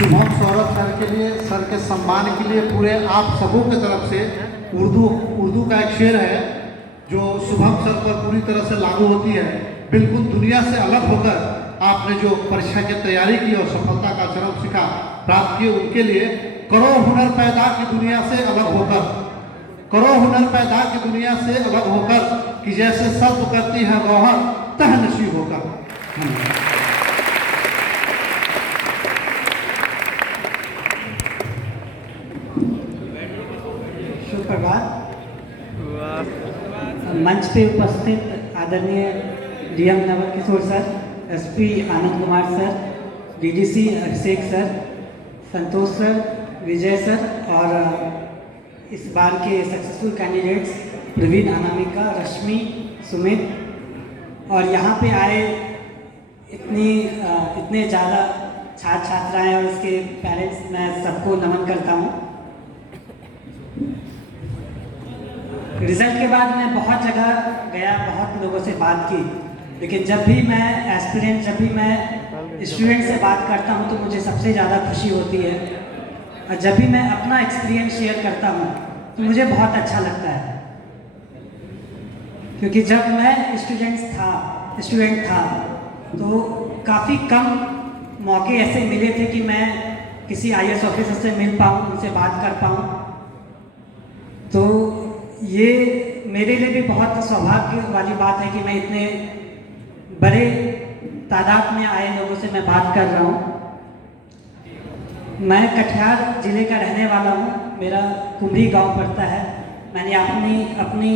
Shubham Saurabh sir के लिए, sir के सम्मान के लिए पूरे आप सबों की तरफ से उर्दू का एक शेर है जो शुभम सर पर पूरी तरह से लागू होती है। बिल्कुल दुनिया से अलग होकर आपने जो परीक्षा की तैयारी की और सफलता का चरम शिखर प्राप्त किए, उनके लिए करो हुनर पैदा की दुनिया से अलग होकर, करो हुनर पैदा की दुनिया से अलग होकर, कि जैसे सल्ब करती है गौहर तह नशीब होकर। सुप्रभात। मंच पे उपस्थित आदरणीय DM Naval Kishore sir, SP Anand Kumar sir, DDC अभिषेक सर, संतोष सर, विजय सर और इस बार के सक्सेसफुल कैंडिडेट्स प्रवीण, अनामिका, रश्मि, सुमित और यहाँ पे आए इतने ज़्यादा छात्र छात्राएँ और उसके पेरेंट्स, मैं सबको नमन करता हूँ। रिज़ल्ट के बाद मैं बहुत जगह गया, बहुत लोगों से बात की, लेकिन जब भी मैं एस्पिरेंट, जब भी मैं स्टूडेंट से बात करता हूँ तो मुझे सबसे ज़्यादा खुशी होती है। और जब भी मैं अपना एक्सपीरियंस शेयर करता हूँ तो मुझे बहुत अच्छा लगता है, क्योंकि जब मैं स्टूडेंट था तो काफ़ी कम मौके ऐसे मिले थे कि मैं किसी आईएएस ऑफिसर से मिल पाऊँ, उनसे बात कर पाऊँ। तो ये मेरे लिए भी बहुत सौभाग्य वाली बात है कि मैं इतने बड़े तादाद में आए लोगों से मैं बात कर रहा हूँ। मैं कटिहार ज़िले का रहने वाला हूँ, मेरा कुंभी गांव पड़ता है। मैंने अपनी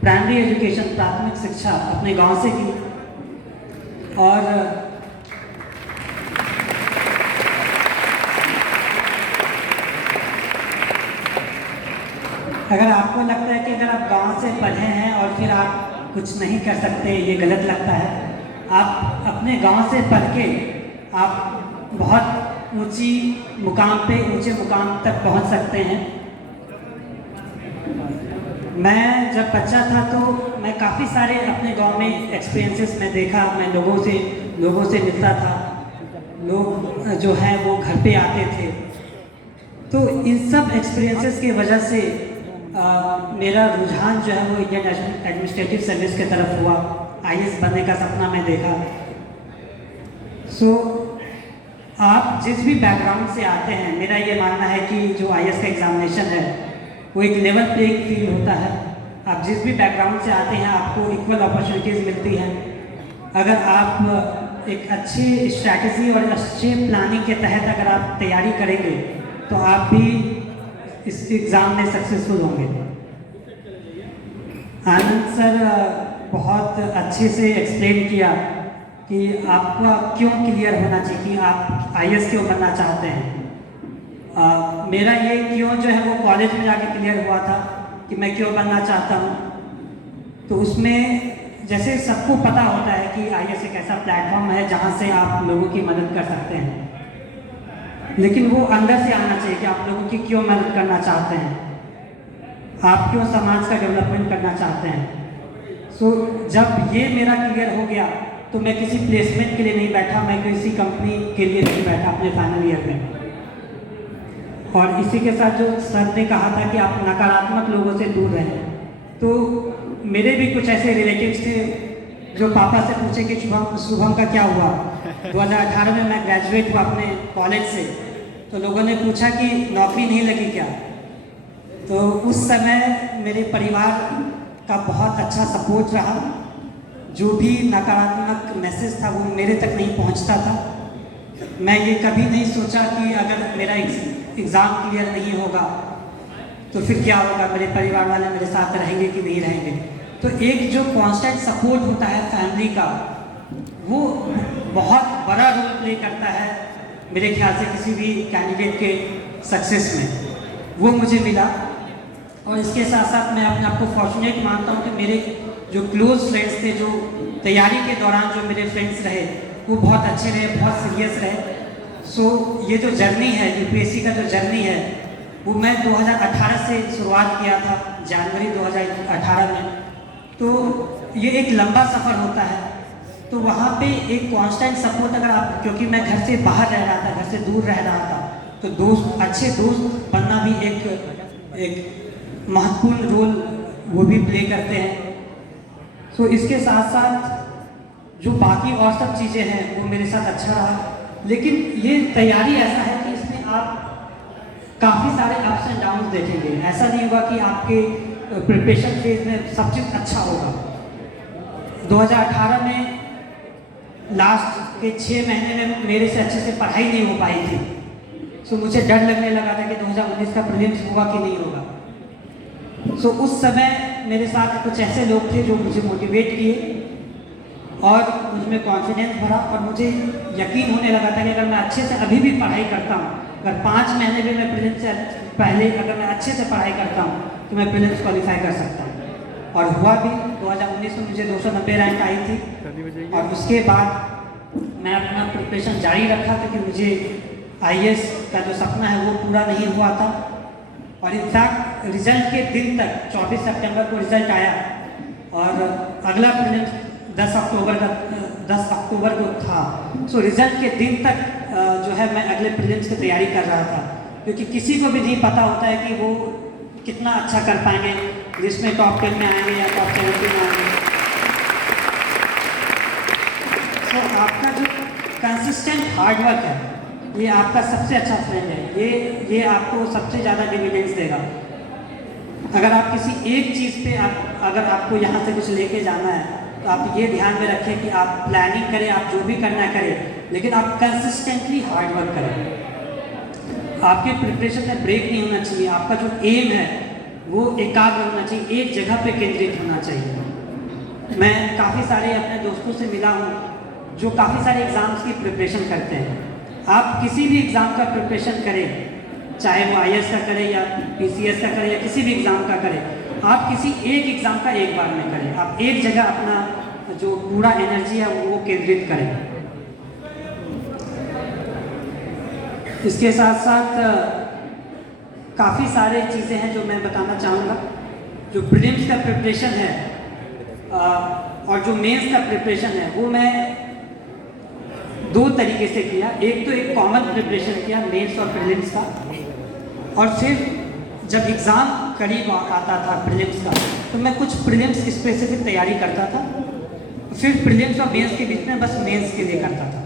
प्राइमरी एजुकेशन, प्राथमिक शिक्षा अपने गांव से की और अगर आपको लगता है कि अगर आप गांव से पढ़े हैं और फिर आप कुछ नहीं कर सकते, ये गलत लगता है। आप अपने गांव से पढ़ के आप बहुत ऊंचे मुकाम तक पहुंच सकते हैं। मैं जब बच्चा था तो मैं काफ़ी सारे अपने गांव में एक्सपीरियंसेस में देखा, मैं लोगों से मिलता था, लोग जो हैं वो घर पे आते थे। तो इन सब एक्सपीरियंसेस की वजह से मेरा रुझान जो है वो इंडियन एडमिनिस्ट्रेटिव सर्विस की तरफ हुआ। आईएएस बनने का सपना मैं देखा। आप जिस भी बैकग्राउंड से आते हैं, मेरा ये मानना है कि जो आईएएस का एग्जामिनेशन है वो एक लेवल प्लेइंग फील्ड होता है। आप जिस भी बैकग्राउंड से आते हैं आपको इक्वल अपॉर्चुनिटीज़ मिलती हैं। अगर आप एक अच्छी स्ट्रैटेजी और अच्छे प्लानिंग के तहत अगर आप तैयारी करेंगे तो आप भी इस एग्ज़ाम में सक्सेसफुल होंगे। आनंद सर बहुत अच्छे से एक्सप्लेन किया कि आपका क्यों क्लियर होना चाहिए कि आप आईएएस क्यों बनना चाहते हैं। मेरा ये क्यों जो है वो कॉलेज में जाके क्लियर हुआ था कि मैं क्यों बनना चाहता हूँ। तो उसमें जैसे सबको पता होता है कि आईएएस एक ऐसा प्लेटफॉर्म है जहाँ से आप लोगों की मदद कर सकते हैं, लेकिन वो अंदर से आना चाहिए कि आप लोगों की क्यों मदद करना चाहते हैं, आप क्यों समाज का डेवलपमेंट करना चाहते हैं। जब ये मेरा क्लियर हो गया तो मैं किसी प्लेसमेंट के लिए नहीं बैठा, मैं किसी कंपनी के लिए नहीं बैठा अपने फाइनल ईयर में। और इसी के साथ जो सर ने कहा था कि आप नकारात्मक लोगों से दूर रहें, तो मेरे भी कुछ ऐसे रिलेटिव्स थे जो पापा से पूछे कि शुभम का क्या हुआ। 2018 में मैं ग्रेजुएट हुआ अपने कॉलेज से, तो लोगों ने पूछा कि नौकरी नहीं लगी क्या। तो उस समय मेरे परिवार का बहुत अच्छा सपोर्ट रहा। जो भी नकारात्मक मैसेज था वो मेरे तक नहीं पहुंचता था। मैं ये कभी नहीं सोचा कि अगर मेरा एग्ज़ाम क्लियर नहीं होगा तो फिर क्या होगा, मेरे परिवार वाले मेरे साथ रहेंगे कि नहीं रहेंगे। तो एक जो कांस्टेंट सपोर्ट होता है फैमिली का, वो बहुत बड़ा रोल प्ले करता है मेरे ख्याल से किसी भी कैंडिडेट के सक्सेस में। वो मुझे मिला और इसके साथ साथ मैं अपने आप को फॉर्चुनेट मानता हूँ कि मेरे जो क्लोज फ्रेंड्स थे, जो तैयारी के दौरान जो मेरे फ्रेंड्स रहे वो बहुत अच्छे रहे, बहुत सीरियस रहे। ये जो जर्नी है, यूपीएससी का जो जर्नी है, वो मैं 2018 से शुरुआत किया था, जनवरी 2018 में। तो ये एक लंबा सफ़र होता है। तो वहाँ पे एक कांस्टेंट सपोर्ट अगर आप, क्योंकि मैं घर से बाहर रह रहा था, घर से दूर रह रहा था, तो दोस्त, अच्छे दोस्त बनना भी एक महत्वपूर्ण रोल वो भी प्ले करते हैं। सो इसके साथ साथ जो बाकी और सब चीज़ें हैं वो मेरे साथ अच्छा रहा, लेकिन ये तैयारी ऐसा है कि इसमें आप काफ़ी सारे अप्स एंड डाउन्स देखेंगे। ऐसा नहीं होगा कि आपके प्रिपरेशन फेज में सब चीज़ अच्छा होगा। 2018 में लास्ट के 6 महीने में मेरे से अच्छे से पढ़ाई नहीं हो पाई थी, सो मुझे डर लगने लगा था कि 2019 का प्रीलिम्स होगा कि नहीं होगा। सो उस समय मेरे साथ कुछ ऐसे लोग थे जो मुझे मोटिवेट किए और मुझमें कॉन्फिडेंस भरा, और मुझे यकीन होने लगा था कि अगर मैं अच्छे से अभी भी पढ़ाई करता हूँ, अगर 5 महीने भी मैं प्रीलिम्स से पहले अगर मैं अच्छे से पढ़ाई करता हूँ तो मैं प्रीलिम्स क्वालिफाई कर सकता हूँ। और हुआ भी। 2019 में मुझे 290 रैंक आई थी, और उसके बाद मैं अपना प्रिपरेशन जारी रखा क्योंकि मुझे IAS का जो सपना है वो पूरा नहीं हुआ था। और इनफैक्ट रिजल्ट के दिन तक 24 सितंबर को रिजल्ट आया, और अगला प्रीलिम्स 10 अक्टूबर को था। सो रिजल्ट के दिन तक जो है मैं अगले प्रीलिम्स की तैयारी कर रहा था, क्योंकि किसी को भी नहीं पता होता है कि वो कितना अच्छा कर पाएंगे, जिसमें टॉप 10 में आएंगे या टॉप 70 में आएंगे। तो आपका जो कंसिस्टेंट हार्डवर्क है ये आपका सबसे अच्छा फ्रेंड है। ये आपको सबसे ज़्यादा डिविडेंड्स देगा। अगर आप किसी एक चीज़ पे अगर आपको यहाँ से कुछ लेके जाना है तो आप ये ध्यान में रखें कि आप प्लानिंग करें, आप जो भी करना करें, लेकिन आप कंसिस्टेंटली हार्ड वर्क करें। आपके प्रिपरेशन में ब्रेक नहीं होना चाहिए। आपका जो एम है वो एकाग्र होना चाहिए, एक जगह पे केंद्रित होना चाहिए। मैं काफ़ी सारे अपने दोस्तों से मिला हूँ जो काफ़ी सारे एग्ज़ाम्स की प्रिपरेशन करते हैं। आप किसी भी एग्ज़ाम का प्रिपरेशन करें, चाहे वो IAS का करें या PCS का करें या किसी भी एग्ज़ाम का करें, आप किसी एक एग्ज़ाम का एक बार में करें। आप एक जगह अपना जो पूरा एनर्जी है वो केंद्रित करें। इसके साथ साथ काफ़ी सारे चीज़ें हैं जो मैं बताना चाहूँगा। जो प्रीलिम्स का प्रिपरेशन है और जो मेंस का प्रिपरेशन है वो मैं 2 तरीके से किया। एक तो एक कॉमन प्रिपरेशन किया मेंस और प्रीलिम्स का, और फिर जब एग्ज़ाम करीब आता था प्रीलिम्स का तो मैं कुछ प्रीलिम्स स्पेसिफिक तैयारी करता था, फिर प्रीलिम्स और मेंस के बीच में बस मेंस के लिए करता था।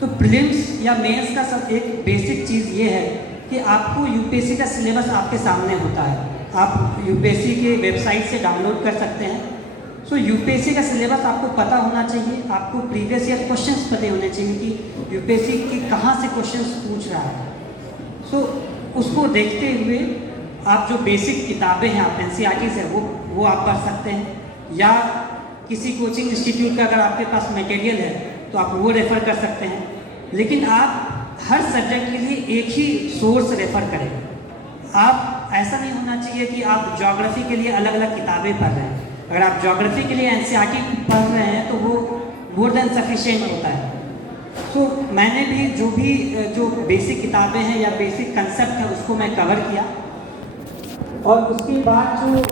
तो प्रीलिम्स या मेंस का सब एक बेसिक चीज़ ये है कि आपको UPSC का सिलेबस आपके सामने होता है। आप UPSC के वेबसाइट से डाउनलोड कर सकते हैं। सो UPSC का सिलेबस आपको पता होना चाहिए। आपको प्रीवियस ईयर क्वेश्चंस पता होने चाहिए कि UPSC के कहाँ से क्वेश्चंस पूछ रहा है। सो उसको देखते हुए आप जो बेसिक किताबें हैं, आप NCERT से वो आप पढ़ सकते हैं, या किसी कोचिंग इंस्टीट्यूट का अगर आपके पास मटेरियल है तो आप वो रेफ़र कर सकते हैं। लेकिन आप हर सब्जेक्ट के लिए एक ही सोर्स रेफ़र करें। आप ऐसा नहीं होना चाहिए कि आप ज्योग्राफी के लिए अलग अलग किताबें पढ़ रहे हैं। अगर आप ज्योग्राफी के लिए NCERT पढ़ रहे हैं तो वो मोर देन सफिशिएंट होता है। सो मैंने भी जो बेसिक किताबें हैं या बेसिक कंसेप्ट है उसको मैं कवर किया, और उसके बाद जो